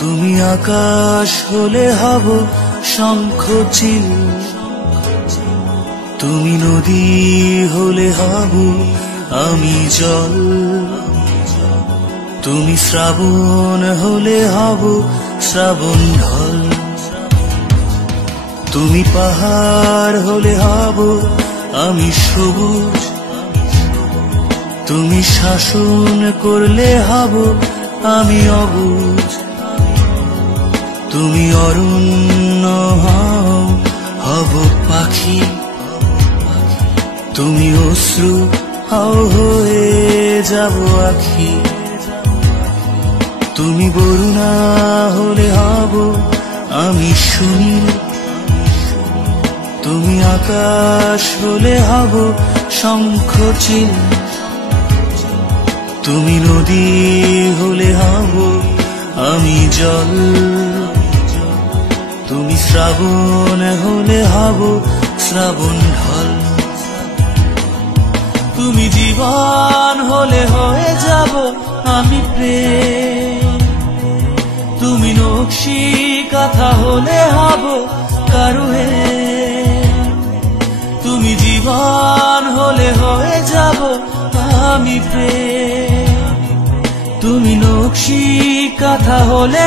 তুমি আকাশ হলে হব শঙ্খ চিল, তুমি নদী হলে হব আমি জল, তুমি শ্রাবণ হলে হব শ্রাবণ ঢল, তুমি পাহাড় হলে হব আমি সবুজ, তুমি শাসন করলে হব আমি অবুঝ, তুমি অরণ্য হব পাখি, তুমি অশ্রু হয়ে যাব আখি, তুমি বরুণা হলে হব আমি সুনীল, তুমি আকাশ হলে হব শঙ্খ চিল, তুমি নদী হলে হব আমি জল, তুমি শ্রাবণ হলে হব শ্রাবণ ঢল, তুমি জীবন হলে হয়ে যাব আমি প্রেম, তুমি নকশি কাঁথা হলে হব কারুহে, তুমি জীবন হলে হয়ে যাব আমি প্রেম, তুমি নকশি কাঁথা হলে